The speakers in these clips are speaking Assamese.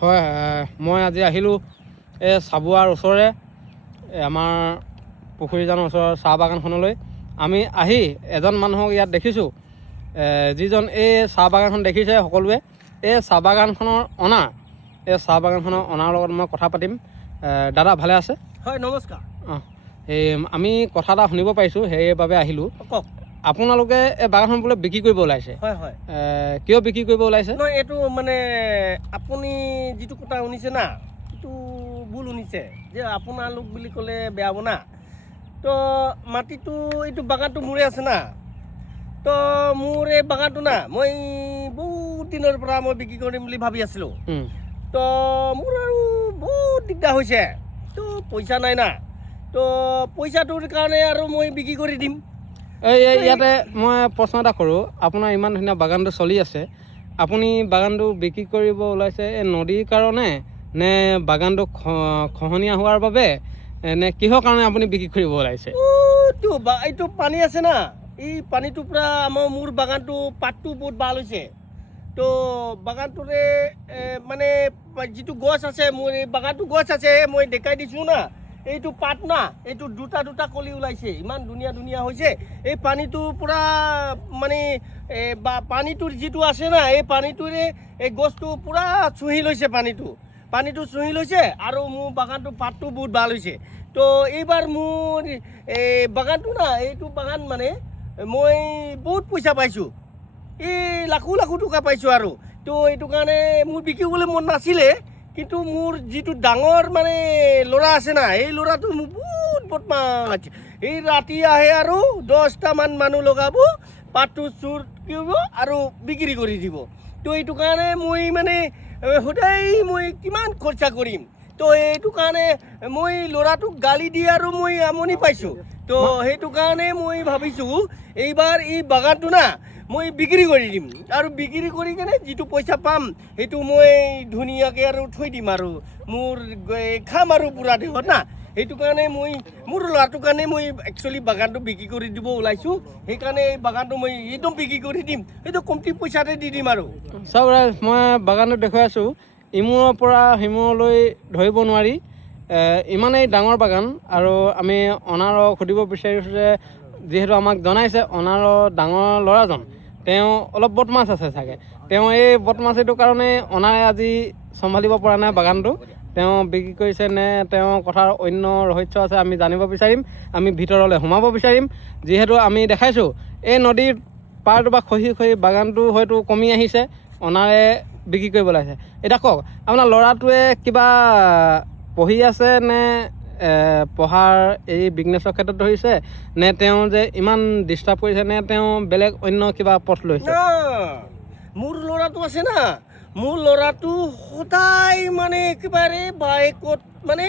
হয় মই আজি আহিলোঁ এই চাবুৱাৰ ওচৰৰে আমাৰ পুখুৰীজানৰ ওচৰৰ চাহ বাগানখনলৈ। আমি আহি এজন মানুহক ইয়াত দেখিছোঁ, যিজন এই চাহ বাগানখন দেখিছে সকলোৱে, এই চাহ বাগানখনৰ অনাৰ, এই চাহ বাগানখনৰ অনাৰ লগত মই কথা পাতিম। দাদা ভালে আছে? হয়, নমস্কাৰ। এই আমি কথা এটা শুনিব পাৰিছোঁ, সেইবাবে আহিলোঁ। কওক। আপোনালোকে এই বাগানখন বোলে বিক্ৰী কৰিব ওলাইছে? হয় হয়। কিয় বিক্ৰী কৰিব ওলাইছে? নহয়, এইটো মানে আপুনি যিটো কথা শুনিছে না, সেইটো ভুল শুনিছে। যে আপোনালোক বুলি ক'লে বেয়া হ'ব না। তো মাটিটো এইটো বাগানটো মোৰে আছে না। তো মোৰ এই বাগানটো না মই বহুত দিনৰ পৰা মই বিক্ৰী কৰিম বুলি ভাবি আছিলোঁ। তো মোৰ আৰু বহুত দিগদাৰ হৈছে, তো পইচা নাই না। তো পইচাটোৰ কাৰণে আৰু মই বিক্ৰী কৰি দিম। ইয়াতে মই প্ৰশ্ন এটা কৰোঁ, আপোনাৰ ইমান ধুনীয়া বাগানটো চলি আছে, আপুনি বাগানটো বিক্ৰী কৰিব ওলাইছে এই নদীৰ কাৰণে নে বাগানটো খহনীয়া হোৱাৰ বাবে নে কিহৰ কাৰণে আপুনি বিক্ৰী কৰিব ওলাইছে? এইটো পানী আছে না, এই পানীটোৰ পৰা মোৰ বাগানটো পাতটো বহুত ভাল হৈছে। তো বাগানটোৰে মানে যিটো গছ আছে, মোৰ এই বাগানটো গছ আছে, মই দেখাই দিছোঁ না। এইটো পাত না, এইটো দুটা দুটা কলি ওলাইছে, ইমান ধুনীয়া ধুনীয়া হৈছে। এই পানীটো পূৰা মানে পানীটোৰ যিটো আছে না, এই পানীটোৰে এই গছটো পূৰা চুহি লৈছে, পানীটো চুহি লৈছে আৰু মোৰ বাগানটো পাতটো বহুত ভাল হৈছে। তো এইবাৰ মোৰ এই বাগানটো না, এইটো বাগান মানে মই বহুত পইচা পাইছোঁ, এই লাখো লাখো টকা পাইছোঁ আৰু। তো এইটো কাৰণে মোৰ বিকিবলৈ মন নাছিলে, কিন্তু মোৰ যিটো ডাঙৰ মানে ল'ৰা আছে না, এই ল'ৰাটো মোক বহুত বদমাছ। এই ৰাতি আহে আৰু 10টামান মানুহ লগাব, পাতটো চুৰ কৰিব আৰু বিক্ৰী কৰি দিব। তো এইটো কাৰণে মই মানে সদায় মই কিমান খৰচা কৰিম। তো এইটো কাৰণে মই ল'ৰাটোক গালি দি আৰু মই আমনি পাইছোঁ। তো সেইটো কাৰণে মই ভাবিছোঁ এইবাৰ এই বাগানটো না মই বিক্ৰী কৰি দিম, আৰু বিক্ৰী কৰি কিনে যিটো পইচা পাম সেইটো মই ধুনীয়াকৈ আৰু থৈ দিম আৰু মোৰ খাম আৰু পুৰা দেহত না। সেইটো কাৰণে মই মোৰ ল'ৰাটোৰ কাৰণে মই একচুৱেলি বাগানটো বিক্ৰী কৰি দিব ওলাইছোঁ। সেইকাৰণে এই বাগানটো মই একদম বিক্ৰী কৰি দিম, সেইটো কমটি পইচাতে দি দিম আৰু। চাওক ৰাইজ, মই বাগানটো দেখুৱাই আছোঁ, ইমূৰৰ পৰা সিমূৰলৈ ধৰিব নোৱাৰি, ইমানেই ডাঙৰ বাগান। আৰু আমি অনাৰক সুধিব বিচাৰিছোঁ যে, যিহেতু আমাক জনাইছে অনাৰৰ ডাঙৰ ল'ৰাজন তেওঁ অলপ বদমাছ আছে চাগে, তেওঁ এই বদমাছিটোৰ কাৰণে অনাৰে আজি চম্ভালিব পৰা নাই বাগানটো। তেওঁ বিক্ৰী কৰিছে নে তেওঁৰ কথাৰ অন্য ৰহস্য আছে, আমি জানিব বিচাৰিম। আমি ভিতৰলৈ সোমাব বিচাৰিম। যিহেতু আমি দেখাইছোঁ এই নদীৰ পাৰটো বা খহি খহি বাগানটো হয়তো কমি আহিছে, অনাৰে বিক্ৰী কৰিব ওলাইছে। এতিয়া কওক, আপোনাৰ ল'ৰাটোৱে কিবা পঢ়ি আছে নে পঢ়াৰ এই বিজনেছৰ ক্ষেত্ৰত ধৰিছে, নে তেওঁ যে ইমান ডিষ্টাৰ্ব কৰিছে, নে তেওঁ বেলেগ অন্য কিবা পথ লৈছে? মোৰ ল'ৰাটো আছে না, মোৰ ল'ৰাটো সদায় মানে একেবাৰে বাইকত মানে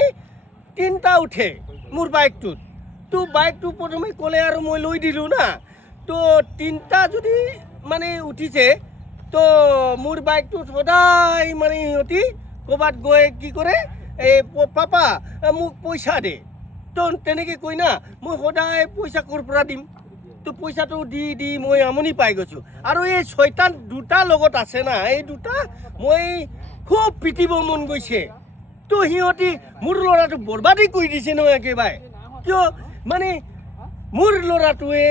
3টা উঠে মোৰ বাইকটোত। তো বাইকটো প্ৰথমে ক'লে আৰু মই লৈ দিলোঁ না। তো 3টা যদি মানে উঠিছে, তো মোৰ বাইকটোত সদায় মানে সিহঁতি ক'ৰবাত গৈ কি কৰে, এই পাপা মোক পইচা দে। তো তেনেকৈ কৈ না, মই সদায় পইচা ক'ৰ পৰা দিম? তো পইচাটো দি দি মই আমনি পাই গৈছোঁ। আৰু এই ছয়তান দুটা লগত আছে না, এই দুটা মই খুব পিটিব মন গৈছে। তো সিহঁতি মোৰ ল'ৰাটো বৰবাদি কৰি দিছে নহয় একেবাৰে। কিয় মানে মোৰ ল'ৰাটোৱে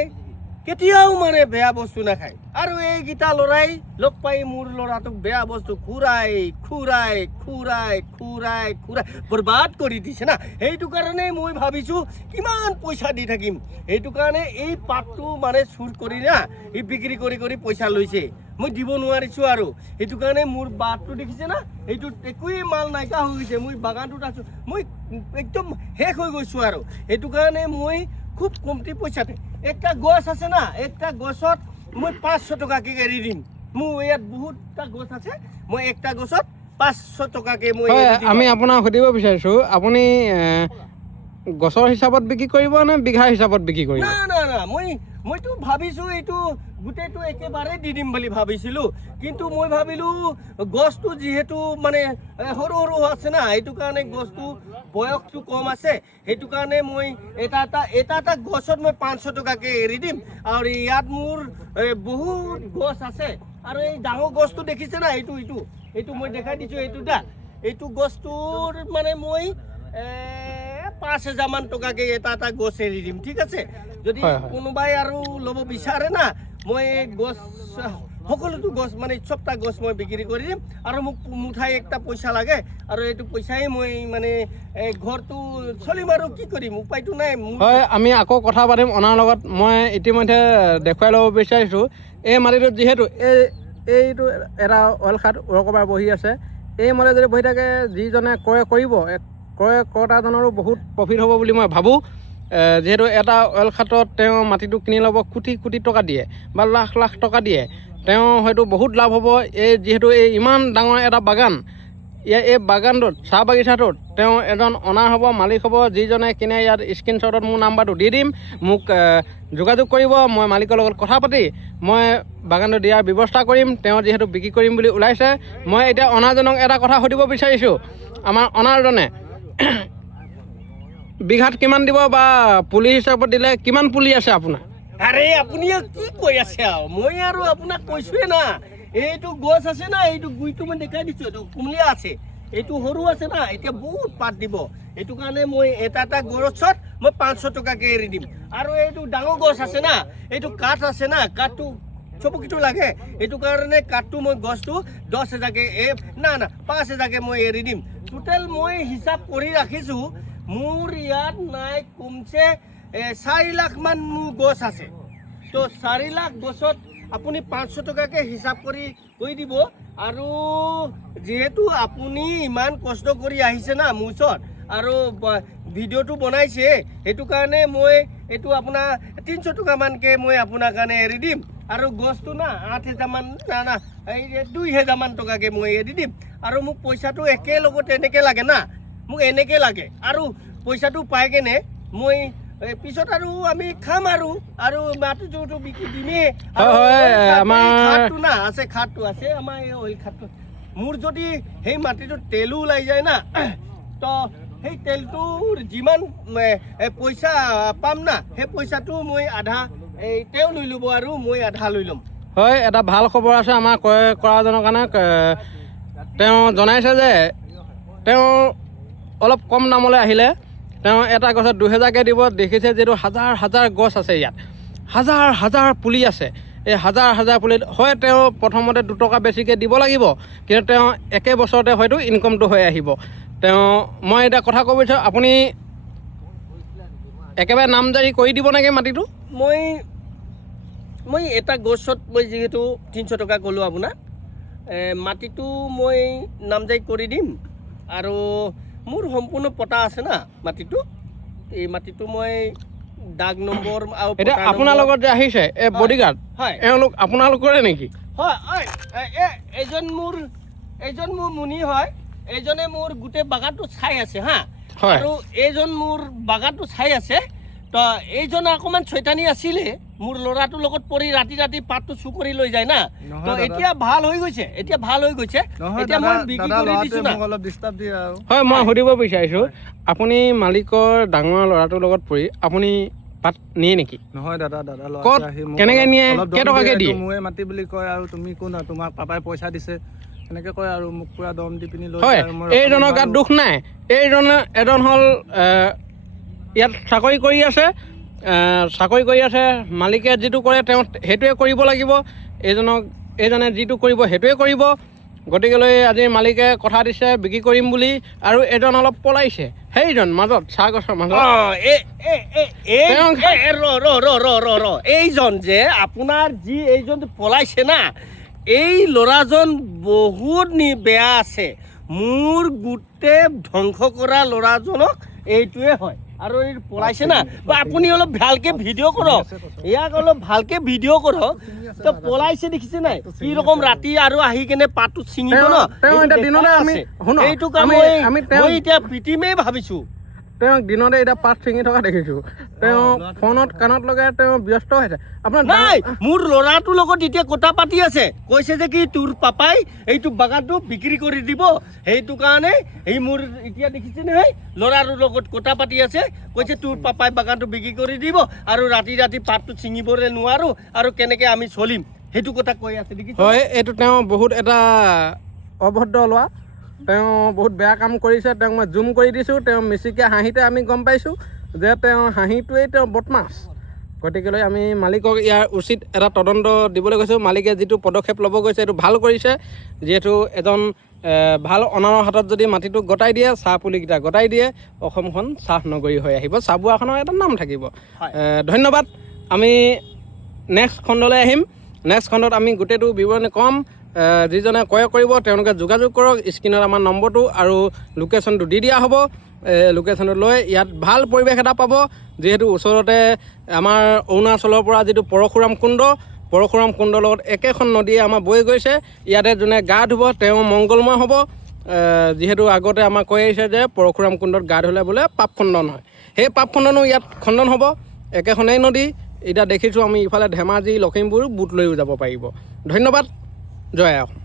কেতিয়াও মানে বেয়া বস্তু নাখায়, আৰু এইকেইটা ল'ৰাই লগ পাই মোৰ ল'ৰাটোক বেয়া বস্তু খুৰাই খুৰাই খুৰাই খুৰাই খুৰাই বৰবাদ কৰি দিছে না। সেইটো কাৰণে মই ভাবিছোঁ কিমান পইচা দি থাকিম। সেইটো কাৰণে এই পাতটো মানে চুৰ কৰি না এই বিক্ৰী কৰি কৰি পইচা লৈছে, মই দিব নোৱাৰিছোঁ আৰু। সেইটো কাৰণে মোৰ বাটটো দেখিছে না, এইটোত একোৱেই মাল নাইকিয়া হৈ গৈছে। মই বাগানটোত আছোঁ, মই একদম শেষ হৈ গৈছোঁ আৰু। সেইটো কাৰণে মই খুব কমটি পইচাতে একটা গছ আছে না, একটা গছত মই 500 টকাকৈ এৰি দিম। মোৰ ইয়াত বহুতটা গছ আছে, মই একটা গছত 500 টকাকৈ মই এৰি দিম। আমি আপোনাক সুধিব বিচাৰিছোঁ, আপুনি গছৰ হিচাপত বিক্ৰী কৰিব নে বিঘা হিচাপত বিক্ৰী কৰিব? না না না, মইতো ভাবিছোঁ এইটো গোটেইটো একেবাৰে দি দিম বুলি ভাবিছিলোঁ, কিন্তু মই ভাবিলোঁ গছটো যিহেতু মানে সৰু সৰু আছে না, সেইটো কাৰণে গছটো বয়সটো কম আছে। সেইটো কাৰণে মই এটা এটা গছত মই 500 টকাকৈ এৰি দিম। আৰু ইয়াত মোৰ বহুত গছ আছে, আৰু এই ডাঙৰ গছটো দেখিছে না, এইটো এইটো মই দেখাই দিছোঁ এইটো দা এইটো গছটোৰ মানে মই 5,000 মান টকাকে এটা এটা গছ এৰি দিম ঠিক আছে যদি কোনোবাই আৰু ল'ব বিচাৰে না মই গছ সকলোটো গছ মানে চবটা গছ মই বিক্ৰী কৰি দিম আৰু মোক মুঠাই একটা পইচা লাগে আৰু এইটো পইচাই মই মানে ঘৰটো চলিম আৰু কি কৰিম উপায়টো নাই হয় আমি আকৌ কথা পাতিম অনাৰ লগত মই ইতিমধ্যে দেখুৱাই ল'ব বিচাৰিছোঁ এই মাটিটোত যিহেতু এইটো এটা অইল খাট ওৰকবাৰ বহি আছে এই মতে যদি বহি থাকে যিজনে ক্ৰয় কৰিব ক্ৰেতাজনৰো বহুত প্ৰফিট হ'ব বুলি মই ভাবোঁ যিহেতু এটা অইল খাটত তেওঁ মাটিটো কিনি ল'ব কোটি কোটি টকা দিয়ে বা লাখ লাখ টকা দিয়ে তেওঁ হয়তো বহুত লাভ হ'ব এই যিহেতু এই ইমান ডাঙৰ এটা বাগান এই বাগানটোত চাহ বাগিচাটোত তেওঁ এজন অনাৰ হ'ব মালিক হ'ব যিজনে কিনে ইয়াত স্ক্ৰীনশ্বটত মোৰ নাম্বাৰটো দি দিম মোক যোগাযোগ কৰিব মই মালিকৰ লগত কথা পাতি মই বাগানটো দিয়াৰ ব্যৱস্থা কৰিম তেওঁ যিহেতু বিক্ৰী কৰিম বুলি ওলাইছে মই এতিয়া অনাৰজনক এটা কথা সুধিব বিচাৰিছোঁ আমাৰ অনাৰজনে বিঘাত কিমান দিব বা পুলি হিচাপত দিলে কিমান পুলি আছে আপোনাৰ আৰে আপুনি কি কৈ আছে আৰু মই আৰু আপোনাক কৈছোৱে না এইটো গছ আছে না এইটো গুইটো মই দেখাই দিছোঁ এইটো কুমলীয়া আছে এইটো সৰু আছে না এতিয়া বহুত পাত দিব এইটো কাৰণে মই এটা এটা গছত মই 500 টকাকে এৰি দিম আৰু এইটো ডাঙৰ গছ আছে না এইটো কাঠ আছে না কাঠটো চবকিটো লাগে এইটো কাৰণে কাঠটো মই গছটো 10,000কে না 5,000কে মই এৰি দিম টোটেল মই হিচাপ কৰি ৰাখিছোঁ মোৰ ইয়াত নাই কমছে 4 লাখ মান মোৰ গছ আছে তো 4 লাখ গছত আপুনি 500 টকাকে হিচাপ কৰি কৈ দিব আৰু যেহেতু আপুনি ইমান কষ্ট কৰি আহিছে না মোৰ ওচৰত আৰু ভিডিঅ'টো বনাইছে সেইটো কাৰণে মই এইটো আপোনাৰ 300 টকা মানকে মই আপোনাৰ কাৰণে এৰি দিম আৰু গছটো না 8,000 মান না এই 2,000 মান টকাকে মই এৰি দিম আৰু মোক পইচাটো একেলগতে এনেকৈ লাগে না মোক এনেকৈ লাগে আৰু পইচাটো পাই কেনে মই পিছত আৰু আমি খাম আৰু মাটিটো বিকি দিমেই খাটটো না আছে খাটটো আছে আমাৰ এই অইল খাটটো মোৰ যদি সেই মাটিটো তেলো ওলাই যায় না তো সেই তেলটোৰ যিমান পইচা পাম না সেই পইচাটো মই আধা তেওঁ লৈ ল'ব আৰু মই আধা লৈ ল'ম হয় এটা ভাল খবৰ আছে আমাৰ ক্ৰয় কৰাজনৰ কাৰণে তেওঁ জনাইছে যে তেওঁ অলপ কম দামলৈ আহিলে তেওঁ এটা গছত 2,000কে দিব দেখিছে যিহেতু হাজাৰ হাজাৰ গছ আছে ইয়াত হাজাৰ হাজাৰ পুলি আছে এই হাজাৰ হাজাৰ পুলিত হয় তেওঁ প্ৰথমতে 2 টকা বেছিকৈ দিব লাগিব কিন্তু তেওঁ একে বছৰতে হয়তো ইনকমটো হৈ আহিব তেওঁ মই এতিয়া কথা ক'ব বিচাৰোঁ আপুনি একেবাৰে নামজাৰি কৰি দিব নেকি মাটিটো মই এটা গছত মই যিহেতু 300 টকা ক'লোঁ আপোনাৰ মাটিটো মই নামজাৰি কৰি দিম আৰু মোৰ সম্পূৰ্ণ পটা আছে না মাটিটো এই মাটিটো মই দাগ নম্বৰ আৰু এতিয়া আপোনাৰ লগত যে আহিছে এই বডিগাৰ্ড হয় এওঁলোক আপোনালোকৰে নেকি হয় এইজন মোৰ মুনি হয় এইজনে মোৰ গোটেই বাগানটো চাই আছে হা আৰু এইজন মোৰ বাগানটো চাই আছে তো এইজন অকণমান চৈতানি আছিলে মোৰ ল'ৰাটোৰ লগত পৰি ৰাতি ৰাতি পাতটো চু কৰি লৈ যায় না তো এতিয়া ভাল হৈ গৈছে এতিয়া মই বিক্ৰী কৰি দিছোঁ না হয় মই সুধিব বিচাৰিছোঁ আপুনি মালিকৰ ডাঙৰ ল'ৰাটোৰ লগত পৰি আপুনি পাত নিয়ে নেকি নহয় দাদা ক'ত কেনেকৈ নিয়ে কেইটকাকৈ দিয়ে মোৰে মাটি বুলি কয় আৰু তুমি কোন তোমাক পাপাই পইচা দিছে এনেকৈ কয় আৰু মোক পুৰা দম দি পিনি লৈ হয় এইজনৰ গাত দুখ নাই এজন হ'ল ইয়াত চাকৰি কৰি আছে মালিকে যিটো কৰে তেওঁ সেইটোৱে কৰিব লাগিব এইজনে যিটো কৰিব সেইটোৱে কৰিব গতিকেলৈ আজি মালিকে কথা দিছে বিক্ৰী কৰিম বুলি আৰু এজন অলপ পলাইছে সেইজন মাজত চাহ গছৰ মাজত এইজন যে আপোনাৰ যি এইজন পলাইছে না এই ল'ৰাজন বহুত বেয়া আছে মোৰ গোটেই ধ্বংস কৰা ল'ৰাজনক এইটোৱে হয় আৰু এই পলাইছে না আপুনি অলপ ভালকে ভিডিঅ' কৰক ইয়াক অলপ ভালকে ভিডিঅ' কৰক তো পলাইছে দেখিছে নাই কি ৰকম ৰাতি আৰু আহি কেনে পাতটো ছিঙিব ন এইটো কাম মই এতিয়া পিটিমেই ভাবিছোঁ তেওঁক দিনতে এতিয়া পাত ছিঙি থকা দেখিছোঁ তেওঁ ফোনত কাণত লগাই তেওঁ ব্যস্ত হৈছে আপোনাৰ নাই মোৰ ল'ৰাটোৰ লগত এতিয়া কথা পাতি আছে কৈছে যে কি তোৰ পাপাই এইটো বাগানটো বিক্ৰী কৰি দিব সেইটো কাৰণে এই মোৰ এতিয়া দেখিছে নহয় ল'ৰাটোৰ লগত কথা পাতি আছে কৈছে তোৰ পাপাই বাগানটো বিক্ৰী কৰি দিব আৰু ৰাতি ৰাতি পাতটো ছিঙিবলৈ নোৱাৰোঁ আৰু কেনেকৈ আমি চলিম সেইটো কথা কৈ আছে দেখিছে হয় এইটো তেওঁ বহুত এটা অভদ্ৰ ল'ৰা, তেওঁ বহুত বেয়া কাম কৰিছে। তেওঁক মই জুম কৰি দিছোঁ, তেওঁ মিচিকে হাঁহিতে আমি গম পাইছোঁ যে তেওঁ হাঁহিটোৱেই তেওঁ বদমাছ। গতিকেলৈ আমি মালিকক ইয়াৰ উচিত এটা তদন্ত দিবলৈ কৈছোঁ। মালিকে যিটো পদক্ষেপ ল'ব গৈছে এইটো ভাল কৰিছে, যিহেতু এজন ভাল অনাৰৰ হাতত যদি মাটিটো গতাই দিয়ে, চাহ পুলিকেইটা গতাই দিয়ে, অসমখন চাহ নগৰী হৈ আহিব, চাবুৱাখনৰ এটা নাম থাকিব। ধন্যবাদ। আমি নেক্সট খণ্ডলৈ আহিম। নেক্সট খণ্ডত আমি গোটেইটো বিৱৰণী ক'ম। যিজনে ক্ৰয় কৰিব তেওঁলোকে যোগাযোগ কৰক। স্ক্ৰীনত আমাৰ নম্বৰটো আৰু লোকেশ্যনটো দি দিয়া হ'ব। লোকেশ্যনটো লৈ ইয়াত ভাল পৰিৱেশ এটা পাব, যিহেতু ওচৰতে আমাৰ অৰুণাচলৰ পৰা যিটো পৰশুৰাম কুণ্ডৰ লগত একেখন নদীয়ে আমাৰ বৈ গৈছে। ইয়াতে যোনে গা ধুব তেওঁ মংগলময় হ'ব, যিহেতু আগতে আমাক কৈ আহিছে যে পৰশুৰাম কুণ্ডত গা ধুলে বোলে পাপ খণ্ডন হয়। সেই পাপ খণ্ডনো ইয়াত খণ্ডন হ'ব, একেখনেই নদী। এতিয়া দেখিছোঁ আমি ইফালে ধেমাজি, লখিমপুৰ বুট লৈও যাব পাৰিব। ধন্যবাদ। জয় আই অসম।